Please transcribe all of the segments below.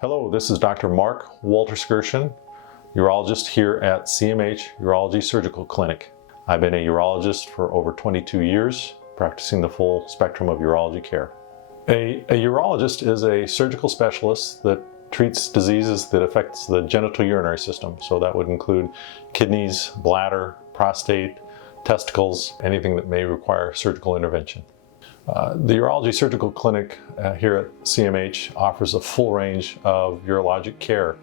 Hello, this is Dr. Mark Walterskirchen, urologist here at CMH Urology Surgical Clinic. I've been a urologist for over 22 years, practicing the full spectrum of urology care. A urologist is a surgical specialist that treats diseases that affect the genitourinary system. So that would include kidneys, bladder, prostate, testicles, anything that may require surgical intervention. The Urology Surgical Clinic here at CMH offers a full range of urologic care.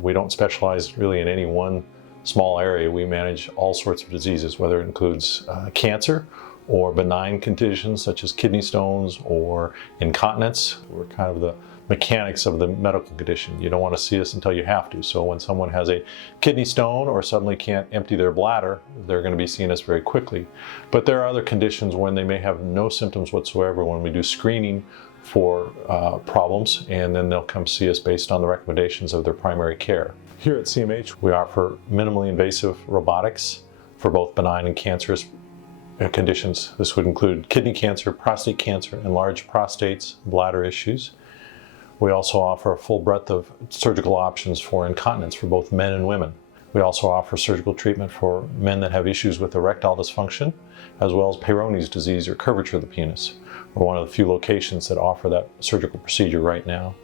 We don't specialize really in any one small area. We manage all sorts of diseases, whether it includes cancer or benign conditions such as kidney stones or incontinence. We're kind of the mechanics of the medical condition. You don't want to see us until you have to. So when someone has a kidney stone or suddenly can't empty their bladder, they're going to be seeing us very quickly. But there are other conditions when they may have no symptoms whatsoever, when we do screening for problems, and then they'll come see us based on the recommendations of their primary care. Here at CMH, we offer minimally invasive robotics for both benign and cancerous conditions. This would include kidney cancer, prostate cancer, enlarged prostates, bladder issues. We also offer a full breadth of surgical options for incontinence for both men and women. We also offer surgical treatment for men that have issues with erectile dysfunction, as well as Peyronie's disease or curvature of the penis. We're one of the few locations that offer that surgical procedure right now.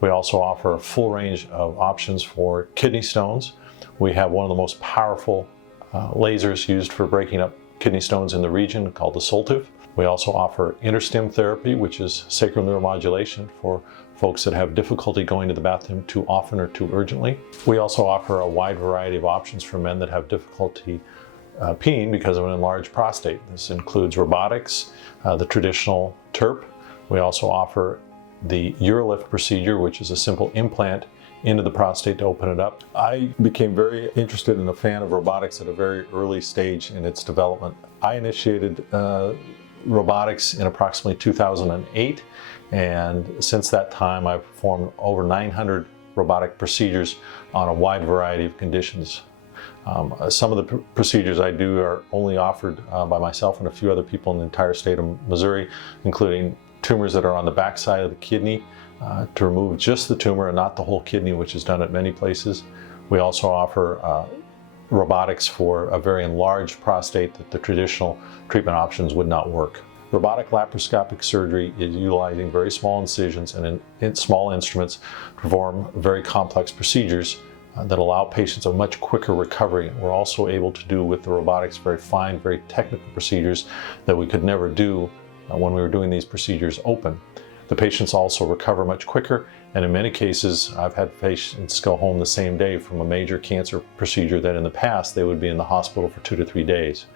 We also offer a full range of options for kidney stones. We have one of the most powerful lasers used for breaking up kidney stones in the region called the Soltive. We also offer interstim therapy, which is sacral neuromodulation for folks that have difficulty going to the bathroom too often or too urgently. We also offer a wide variety of options for men that have difficulty peeing because of an enlarged prostate. This includes robotics, the traditional TURP. We also offer the UroLift procedure, which is a simple implant into the prostate to open it up. I became very interested and a fan of robotics at a very early stage in its development. I initiated robotics in approximately 2008, and since that time I've performed over 900 robotic procedures on a wide variety of conditions. Some of the procedures I do are only offered by myself and a few other people in the entire state of Missouri, including tumors that are on the backside of the kidney, to remove just the tumor and not the whole kidney, which is done at many places. We also offer robotics for a very enlarged prostate that the traditional treatment options would not work. Robotic laparoscopic surgery is utilizing very small incisions and small instruments to perform very complex procedures that allow patients a much quicker recovery. We're also able to do with the robotics very fine, very technical procedures that we could never do when we were doing these procedures open. The patients also recover much quicker, and in many cases I've had patients go home the same day from a major cancer procedure that in the past they would be in the hospital for 2 to 3 days.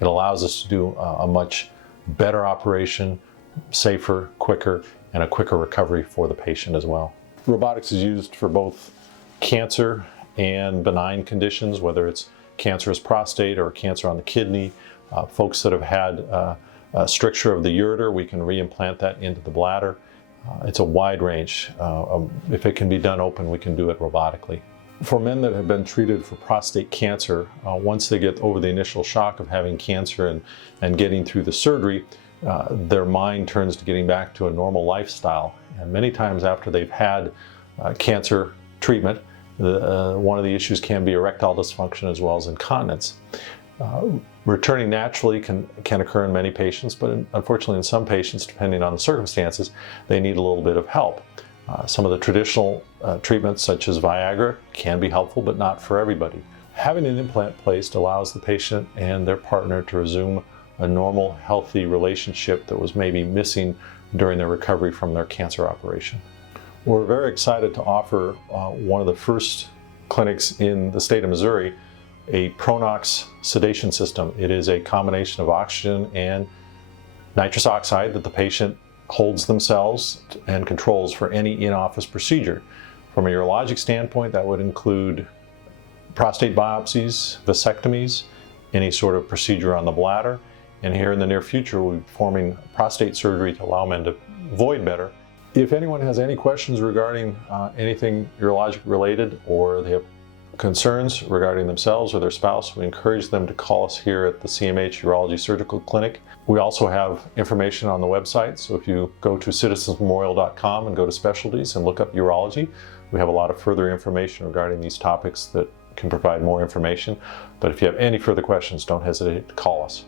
It allows us to do a much better operation, safer, quicker, and a quicker recovery for the patient as well. Robotics is used for both cancer and benign conditions, whether it's cancerous prostate or cancer on the kidney. Folks that have had a stricture of the ureter, we can reimplant that into the bladder. It's a wide range. If it can be done open, we can do it robotically. For men that have been treated for prostate cancer, once they get over the initial shock of having cancer and getting through the surgery, their mind turns to getting back to a normal lifestyle. And many times after they've had cancer treatment, one of the issues can be erectile dysfunction as well as incontinence. Returning naturally can occur in many patients, but unfortunately in some patients, depending on the circumstances, they need a little bit of help. Some of the traditional treatments such as Viagra can be helpful, but not for everybody. Having an implant placed allows the patient and their partner to resume a normal, healthy relationship that was maybe missing during their recovery from their cancer operation. We're very excited to offer one of the first clinics in the state of Missouri a Pronox sedation system. It is a combination of oxygen and nitrous oxide that the patient holds themselves and controls for any in-office procedure. From a urologic standpoint, that would include prostate biopsies, vasectomies, any sort of procedure on the bladder, and here in the near future we'll be performing prostate surgery to allow men to void better. If anyone has any questions regarding anything urologic related, or they have concerns regarding themselves or their spouse, we encourage them to call us here at the CMH Urology Surgical Clinic. We also have information on the website, so if you go to citizensmemorial.com and go to specialties and look up urology, we have a lot of further information regarding these topics that can provide more information. But if you have any further questions, don't hesitate to call us.